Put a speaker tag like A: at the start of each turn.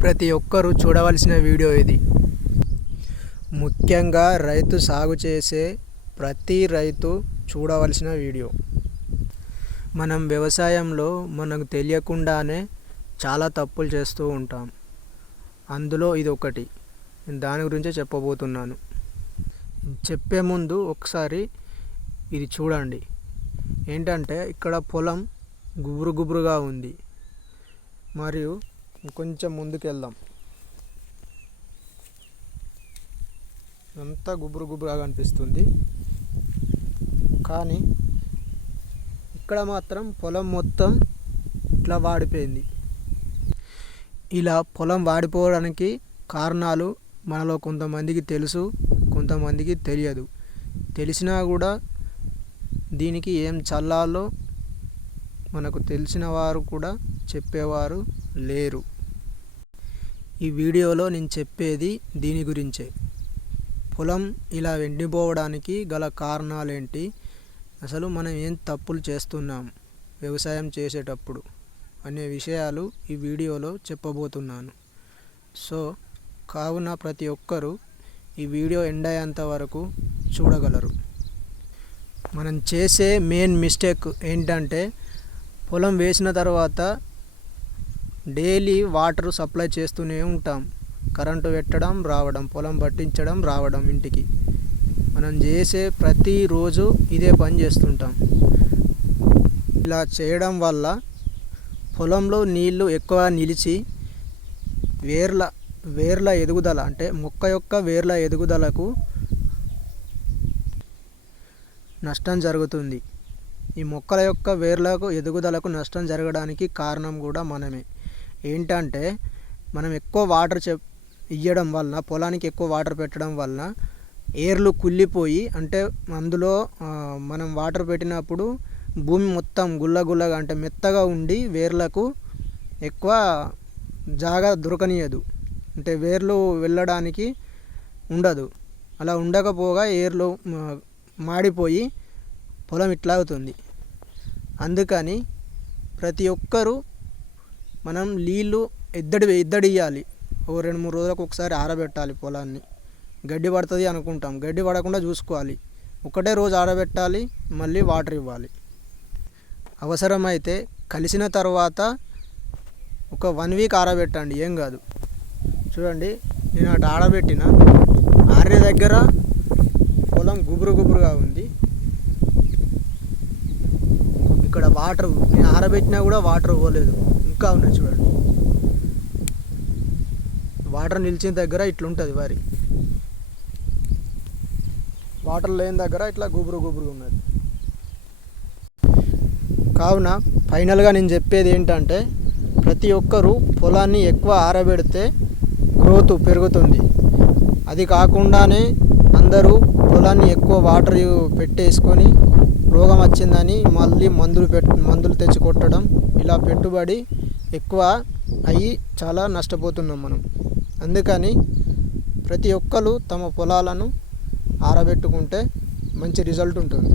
A: ప్రతి ఒక్కరూ చూడవలసిన వీడియో ఇది. ముఖ్యంగా రైతు సాగు చేసే ప్రతి రైతు చూడవలసిన వీడియో. మనం వ్యవసాయంలో మనకు తెలియకుండానే చాలా తప్పులు చేస్తూ ఉంటాం. అందులో ఇది ఒకటి దాని గురించే చెప్పబోతున్నాను. చెప్పే ముందు ఒకసారి ఇది చూడండి. ఏంటంటే ఇక్కడ పొలం గుబురు గుబురుగా ఉంది. మరియు కొంచెం ముందుకు వెళ్దాం అంతా గుబురు గుబురుగా అనిపిస్తుంది. కానీ ఇక్కడ మాత్రం పొలం మొత్తం ఇట్లా వాడిపోయింది. ఇలా పొలం వాడిపోవడానికి కారణాలు మనలో కొంతమందికి తెలుసు కొంతమందికి తెలియదు. తెలిసినా కూడా దీనికి ఏం చల్లాలో మనకు తెలిసిన వారు కూడా చెప్పేవారు లేరు. ఈ వీడియోలో నేను చెప్పేది దీని గురించే. పొలం ఇలా ఎండిపోవడానికి గల కారణాలేంటి? అసలు మనం ఏం తప్పులు చేస్తున్నాం? వ్యవసాయం చేసేటప్పుడు అనే విషయాలు ఈ వీడియోలో చెప్పబోతున్నాను. సో కావున ప్రతి ఒక్కరూ ఈ వీడియో ఎండ్ అయ్యేంత వరకు చూడగలరు. మనం చేసే మెయిన్ మిస్టేక్ ఏంటంటే పొలం వేసిన తర్వాత డైలీ వాటర్ సప్లై చేస్తూనే ఉంటాం. కరెంటు పెట్టడం రావడం పొలం పట్టించడం రావడం ఇంటికి. మనం చేసే ప్రతిరోజు ఇదే పని చేస్తుంటాం. ఇలా చేయడం వల్ల పొలంలో నీళ్ళు ఎక్కువ నిలిచి వేర్ల వేర్ల ఎదుగుదల అంటే మొక్క యొక్క వేర్ల ఎదుగుదలకు నష్టం జరుగుతుంది. ఈ మొక్కల యొక్క వేర్లకు ఎదుగుదలకు నష్టం జరగడానికి కారణం కూడా మనమే. ఏంటంటే మనం ఎక్కువ వాటర్ చెప్ ఇవ్వడం వలన పొలానికి ఎక్కువ వాటర్ పెట్టడం వలన ఏర్లు కుళ్ళిపోయి అంటే అందులో మనం వాటర్ పెట్టినప్పుడు భూమి మొత్తం గుల్లగుల్లగా అంటే మెత్తగా ఉండి వేర్లకు ఎక్కువ జాగా దొరకనియదు. అంటే వేర్లు వెళ్ళడానికి ఉండదు. అలా ఉండకపోగా ఏర్లు మాడిపోయి పొలం ఇట్లా అవుతుంది అందుకని ప్రతి ఒక్కరూ మనం నీళ్ళు ఎద్దడి ఎద్దడి ఇవ్వాలి ఓ రెండు మూడు రోజులకు ఒకసారి ఆరబెట్టాలి పొలాన్ని. గడ్డి పడుతుంది అనుకుంటాం. గడ్డి పడకుండా చూసుకోవాలి. ఒకటే రోజు ఆరబెట్టాలి మళ్ళీ వాటర్ ఇవ్వాలి. అవసరమైతే కలిసిన తర్వాత ఒక వన్ వీక్ ఆరబెట్టండి. ఏం కాదు. చూడండి నేను అటు ఆరబెట్టిన. ఆరే దగ్గర పొలం గుబురు గుబురుగా ఉంది. ఇక్కడ వాటర్ నేను ఆరబెట్టినా కూడా వాటర్ పోలేదు. ఇంకా ఉన్నాయి చూడండి. వాటర్ నిలిచిన దగ్గర ఇట్లుంటుంది వరి. వాటర్ లేని దగ్గర ఇట్లా గుబురు గుబురు ఉన్నది. కావున ఫైనల్గా నేను చెప్పేది ఏంటంటే ప్రతి ఒక్కరూ పొలాన్ని ఎక్కువ ఆరబెడితే గ్రోత్ పెరుగుతుంది. అది కాకుండానే అందరూ పొలాన్ని ఎక్కువ వాటర్ పెట్టేసుకొని రోగం వచ్చిందని మళ్ళీ మందులు పెట్ మందులు తెచ్చి కొట్టడం ఇలా పెట్టుబడి ఎక్కువ అయ్యి చాలా నష్టపోతున్నాం మనం. అందుకని ప్రతి ఒక్కరు తమ పొలాలను ఆరబెట్టుకుంటే మంచి రిజల్ట్ ఉంటుంది.